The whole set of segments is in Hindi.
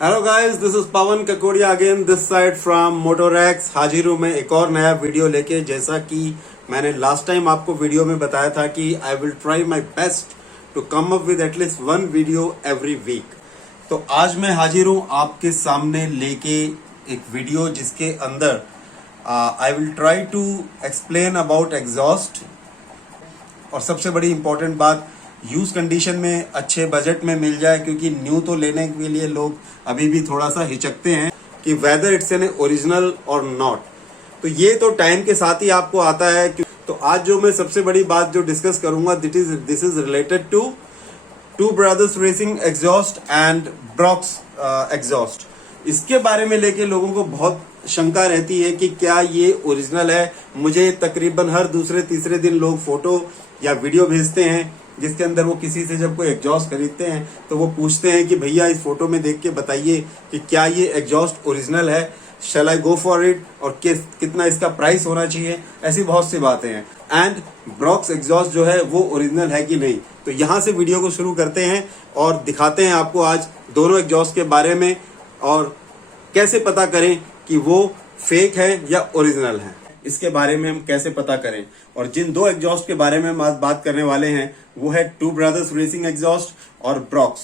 Hello guys, this is Pawan Kakodia again this side from Motorax. हाजिर हूं मैं एक और नया वीडियो लेके। जैसा कि मैंने लास्ट टाइम आपको वीडियो में बताया था कि I will try my best to come up with at least one video every week. तो आज मैं हाजिर हूं आपके सामने लेके एक वीडियो जिसके अंदर I will try to explain about exhaust. और सबसे बड़ी इंपॉर्टेंट बात, यूज कंडीशन में अच्छे बजट में मिल जाए, क्योंकि न्यू तो लेने के लिए लोग अभी भी थोड़ा सा हिचकते हैं कि वेदर इट्स एन ओरिजिनल और नॉट। तो ये तो टाइम के साथ ही आपको आता है। तो आज जो मैं सबसे बड़ी बात जो डिस्कस करूंगा this is related to Two Brothers Racing exhaust and Brocks exhaust. इसके बारे में लेके लोगों को बहुत शंका रहती है कि क्या ये ओरिजिनल है। मुझे तकरीबन हर दूसरे तीसरे दिन लोग फोटो या वीडियो भेजते हैं जिसके अंदर वो किसी से जब कोई एग्जॉस्ट खरीदते हैं तो वो पूछते हैं कि भैया इस फोटो में देख के बताइए कि क्या ये एग्जॉस्ट ओरिजिनल है, शैल आई गो फॉर इट, और कितना इसका प्राइस होना चाहिए। ऐसी बहुत सी बातें हैं। एंड ब्रॉक्स एग्जॉस्ट जो है वो ओरिजिनल है कि नहीं। तो यहाँ से वीडियो को शुरू करते हैं और दिखाते हैं आपको आज दोनों एग्जॉस्ट के बारे में और कैसे पता करें कि वो फेक है या ओरिजिनल है। इसके बारे में हम कैसे पता करें। और जिन दो एग्जॉस्ट के बारे में हम आज बात करने वाले हैं वो है टू ब्रदर्स रेसिंग एग्जॉस्ट और ब्रॉक्स।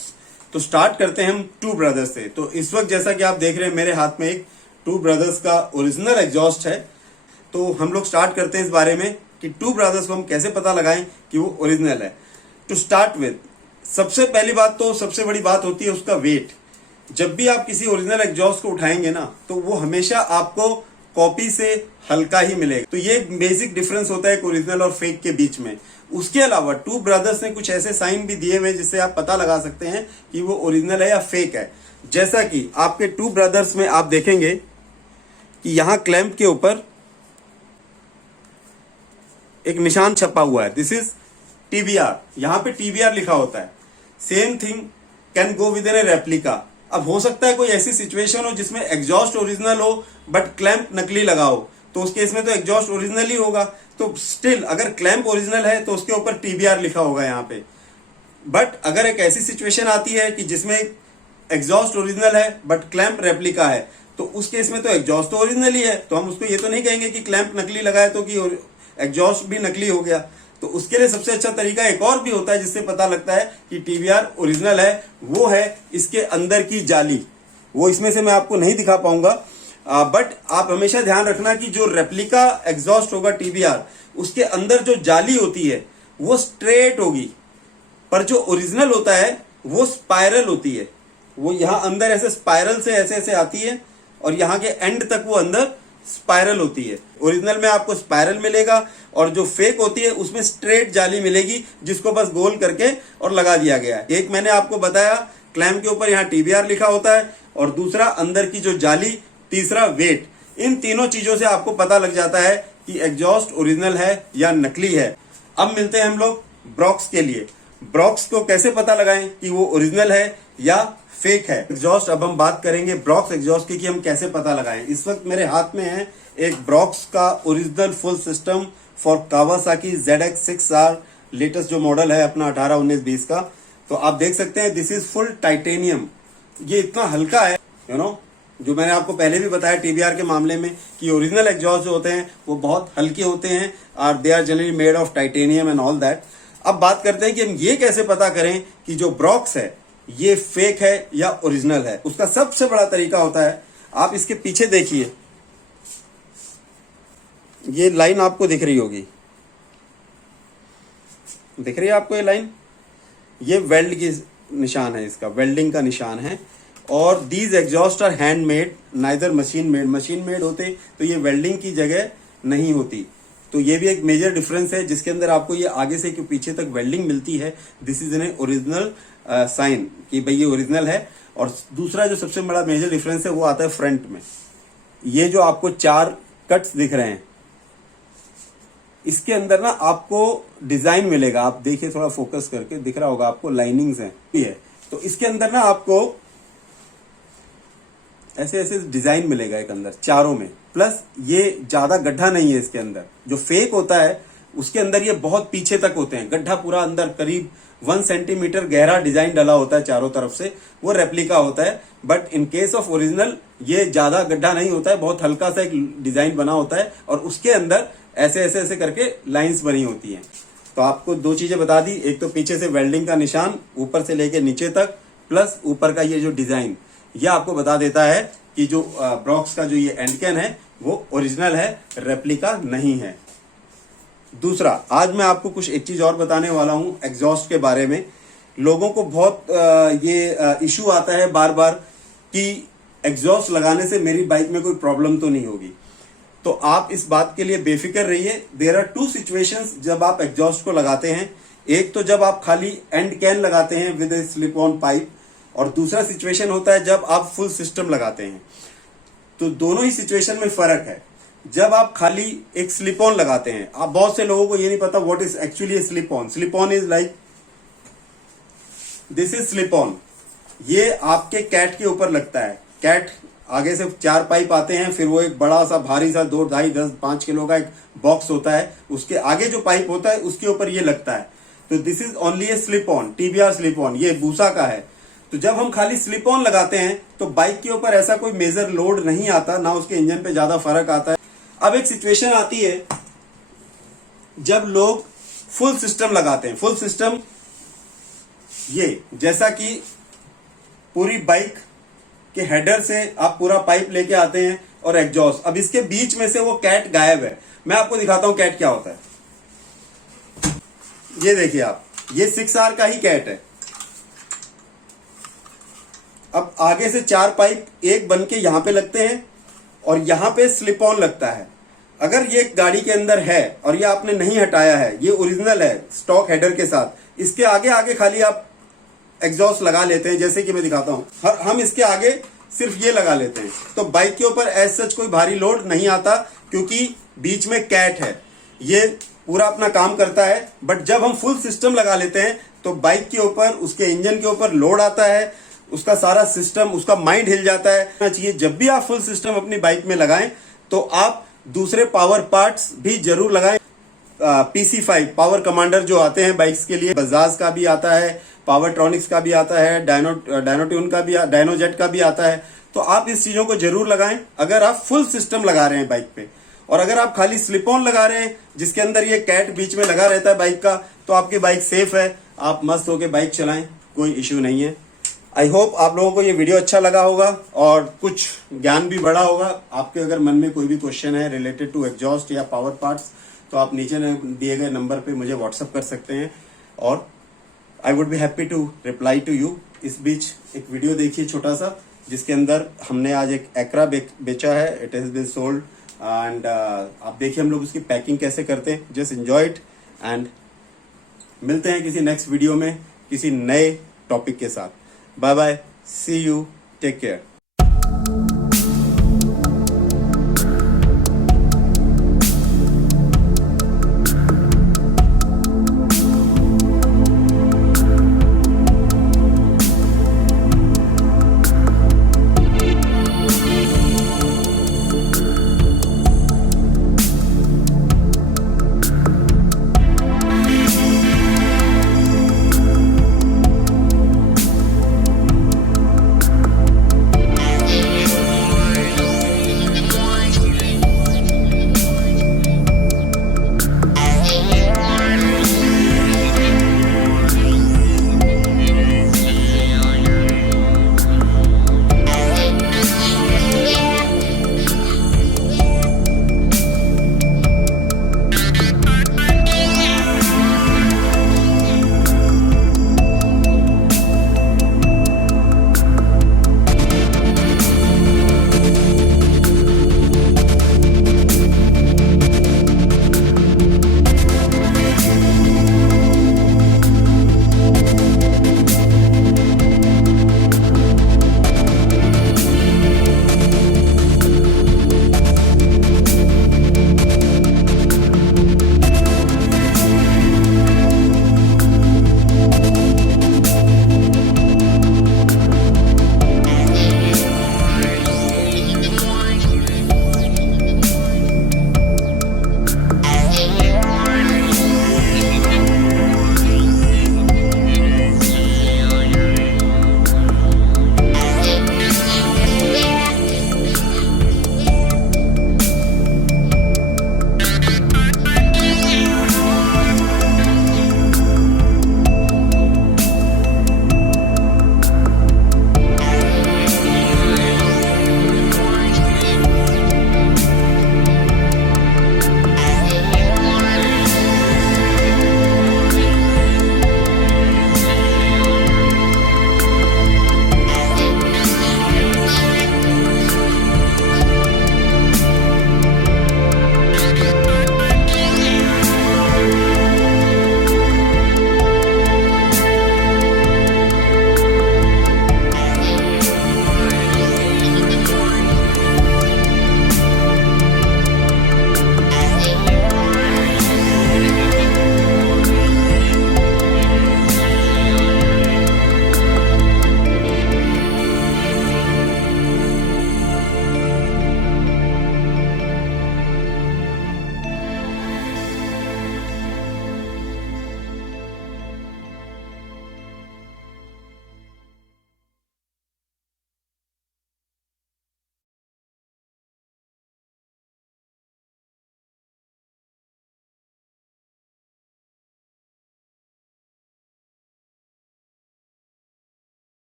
तो स्टार्ट करते हैं हम टू ब्रदर्स से। तो इस वक्त जैसा कि आप देख रहे हैं मेरे हाथ में एक टू ब्रदर्स का ओरिजिनल एग्जॉस्ट है। तो हम लोग स्टार्ट करते हैं इस बारे में कि टू ब्रदर्स को हम कैसे पता लगाएं कि वो ओरिजिनल है। टू स्टार्ट विद, सबसे पहली बात तो सबसे बड़ी बात होती है उसका वेट। जब भी आप किसी ओरिजिनल एग्जॉस्ट को उठाएंगे ना तो वो हमेशा आपको कॉपी से हल्का ही मिलेगा। तो ये एक बेसिक डिफरेंस होता है ओरिजिनल और फेक के बीच में। उसके अलावा टू ब्रदर्स ने कुछ ऐसे साइन भी दिए हुए जिससे आप पता लगा सकते हैं कि वो ओरिजिनल है या फेक है। जैसा कि आपके टू ब्रदर्स में आप देखेंगे कि यहां क्लैंप के ऊपर एक निशान छपा हुआ है, दिस इज टीबीआर। यहां पे टीबीआर लिखा होता है। Same thing can go with an replica. अब हो सकता है कोई ऐसी सिचुएशन हो जिसमें एग्जॉस्ट ओरिजिनल हो बट क्लैंप नकली लगा हो, तो उस केस में तो एग्जॉस्ट ओरिजिनल ही होगा। तो स्टिल अगर क्लैंप ओरिजिनल है तो उसके ऊपर टीबीआर लिखा होगा यहाँ पे। बट अगर एक ऐसी सिचुएशन आती है कि जिसमें एग्जॉस्ट ओरिजिनल है बट क्लैंप रेप्लिका है, तो उस केस में तो एग्जॉस्ट तो ओरिजिनल ही है। तो हम उसको ये तो नहीं कहेंगे कि क्लैंप नकली लगा है तो कि एग्जॉस्ट भी नकली हो गया। तो उसके लिए सबसे अच्छा तरीका एक और भी होता है जिससे पता लगता है कि टीबीआर ओरिजिनल है, वो है इसके अंदर की जाली। वो इसमें से मैं आपको नहीं दिखा पाऊंगा, बट आप हमेशा ध्यान रखना कि जो रेप्लिका एग्जॉस्ट होगा टीबीआर, उसके अंदर जो जाली होती है वो स्ट्रेट होगी, पर जो ओरिजिनल होता है वो स्पाइरल होती है। वो यहां अंदर ऐसे स्पाइरल से ऐसे ऐसे आती है और यहां के एंड तक वो अंदर स्पाइरल होती है। ओरिजिनल में आपको स्पाइरल मिलेगा और जो फेक होती है उसमें स्ट्रेट जाली मिलेगी जिसको बस गोल करके और लगा दिया गया है। एक मैंने आपको बताया क्लैंप के ऊपर यहाँ टीबीआर लिखा होता है, और दूसरा अंदर की जो जाली, तीसरा वेट। इन तीनों चीजों से आपको पता लग जाता है कि एग्जॉस्ट ओरिजिनल है या नकली है। अब मिलते हैं हम लोग ब्रॉक्स के लिए। ब्रॉक्स को कैसे पता लगाएं कि वो ओरिजिनल है या फेक है। एग्जॉस्ट अब हम बात करेंगे ब्रॉक्स एग्जॉस्ट की कि हम कैसे पता लगाएं। इस वक्त मेरे हाथ में है एक ब्रॉक्स का original full system for Kawasaki ZX6R, latest जो मॉडल है अपना 18, 19, 20 का। तो आप देख सकते हैं दिस इज फुल टाइटेनियम। ये इतना हल्का है, यू नो, जो मैंने आपको पहले भी बताया टीबीआर के मामले में कि ओरिजिनल एग्जॉस्ट जो होते हैं वो बहुत हल्के होते हैं और they are generally made of titanium and all that. अब बात करते हैं कि हम ये कैसे पता करें कि जो ब्रॉक्स है ये फेक है या ओरिजिनल है। उसका सबसे बड़ा तरीका होता है, आप इसके पीछे देखिए, ये लाइन आपको दिख रही होगी, दिख रही है आपको ये लाइन? ये वेल्ड की निशान है, इसका वेल्डिंग का निशान है। और these exhaust are handmade, neither machine made. Machine made होते तो ये वेल्डिंग की जगह नहीं होती। तो ये भी एक मेजर डिफरेंस है जिसके अंदर आपको ये आगे से पीछे तक वेल्डिंग मिलती है। This is an original sign कि भाई ये ओरिजिनल है। और दूसरा जो सबसे बड़ा मेजर डिफरेंस है वो आता है फ्रंट में। ये जो आपको 4 कट्स दिख रहे हैं, इसके अंदर ना आपको डिजाइन मिलेगा। आप देखिए थोड़ा फोकस करके, दिख रहा होगा आपको, लाइनिंग्स हैं ये। तो इसके अंदर ना आपको ऐसे ऐसे डिजाइन मिलेगा एक अंदर चारों में। प्लस ये ज्यादा गड्ढा नहीं है इसके अंदर। जो फेक होता है उसके अंदर ये बहुत पीछे तक होते हैं, गड्ढा पूरा अंदर करीब 1 सेंटीमीटर गहरा डिजाइन डला होता है चारों तरफ से, वो रेप्लिका होता है। But in case of original ये ज्यादा गड्ढा नहीं होता है, बहुत हल्का सा एक डिजाइन बना होता है और उसके अंदर ऐसे ऐसे ऐसे करके लाइंस बनी होती हैं। तो आपको दो चीजें बता दी, एक तो पीछे से वेल्डिंग का निशान ऊपर से लेके नीचे तक, प्लस ऊपर का ये जो डिजाइन, यह आपको बता देता है कि जो ब्रॉक्स का जो ये एंड कैन है वो ओरिजिनल है, रेप्लिका नहीं है। दूसरा, आज मैं आपको कुछ एक चीज और बताने वाला हूं एग्जॉस्ट के बारे में। लोगों को बहुत ये इशू आता है बार बार कि एग्जॉस्ट लगाने से मेरी बाइक में कोई प्रॉब्लम तो नहीं होगी। तो आप इस बात के लिए बेफिक्र रहिए। देयर आर 2 सिचुएशंस जब आप एग्जॉस्ट को लगाते हैं। एक तो जब आप खाली एंड कैन लगाते हैं with A slip on pipe, और दूसरा सिचुएशन होता है जब आप फुल सिस्टम लगाते हैं। तो दोनों ही सिचुएशन में फर्क है। जब आप खाली एक स्लिप ऑन लगाते हैं, आप बहुत से लोगों को ये नहीं पता what is actually slip on. Slip on is like this is slip on. ये आपके कैट के ऊपर लगता है। कैट आगे से 4 पाइप आते हैं, फिर वो एक बड़ा सा भारी सा 2, 2.5, 10, 5 किलो का एक बॉक्स होता है, उसके आगे जो पाइप होता है उसके ऊपर ये लगता है। तो this is only a slip on, TBR slip on, ये बूसा का है। तो जब हम खाली स्लिप ऑन लगाते हैं तो बाइक के ऊपर ऐसा कोई मेजर लोड नहीं आता, ना उसके इंजन पे ज्यादा फर्क आता है। अब एक सिचुएशन आती है जब लोग फुल सिस्टम लगाते हैं। फुल सिस्टम ये जैसा कि पूरी बाइक के हेडर से आप पूरा पाइप लेके आते हैं और एग्जॉस्ट, अब इसके बीच में से वो कैट गायब है। मैं आपको दिखाता हूं कैट क्या होता है। ये देखिए आप, ये 6R का ही कैट है। अब आगे से 4 पाइप एक बन के यहां पे लगते हैं और यहां पे स्लिप ऑन लगता है। अगर ये गाड़ी के अंदर है और ये आपने नहीं हटाया है, ये ओरिजिनल है स्टॉक हेडर के साथ, इसके आगे आगे खाली आप एग्जॉस्ट लगा लेते हैं, जैसे कि मैं दिखाता हूं। हम इसके आगे सिर्फ ये लगा लेते हैं, तो बाइक के ऊपर एज सच कोई भारी लोड नहीं आता, क्योंकि बीच में कैट है, ये पूरा अपना काम करता है। बट जब हम फुल सिस्टम लगा लेते हैं तो बाइक के ऊपर, उसके इंजन के ऊपर लोड आता है, उसका सारा सिस्टम, उसका माइंड हिल जाता है। चाहिए जब भी आप फुल सिस्टम अपनी बाइक में लगाएं तो आप दूसरे पावर पार्ट्स भी जरूर लगाएं। PC5 पावर कमांडर जो आते हैं बाइक्स के लिए, बजाज का भी आता है, पावरट्रॉनिक्स का भी आता है, डायनोट्यून का भी, डायनोजेट का भी आता है। तो आप इस चीजों को जरूर लगाएं अगर आप फुल सिस्टम लगा रहे हैं बाइक पे। और अगर आप खाली स्लिप ऑन लगा रहे हैं जिसके अंदर ये कैट बीच में लगा रहता है बाइक का, तो आपकी बाइक सेफ है, आप मस्त होकर बाइक चलाएं, कोई इश्यू नहीं है। आई होप आप लोगों को ये वीडियो अच्छा लगा होगा और कुछ ज्ञान भी बढ़ा होगा। आपके अगर मन में कोई भी क्वेश्चन है रिलेटेड टू एग्जॉस्ट या पावर पार्ट्स, तो आप नीचे दिए गए नंबर पे मुझे व्हाट्सअप कर सकते हैं और I would be happy to reply to you. इस बीच एक वीडियो देखिए छोटा सा, जिसके अंदर हमने आज एक एक्रा बेचा है, it has been sold, and आप देखिए हम लोग उसकी पैकिंग कैसे करते हैं। जस्ट एंजॉय इट एंड मिलते हैं किसी नेक्स्ट वीडियो में किसी नए टॉपिक के साथ। Bye bye, see you, take care.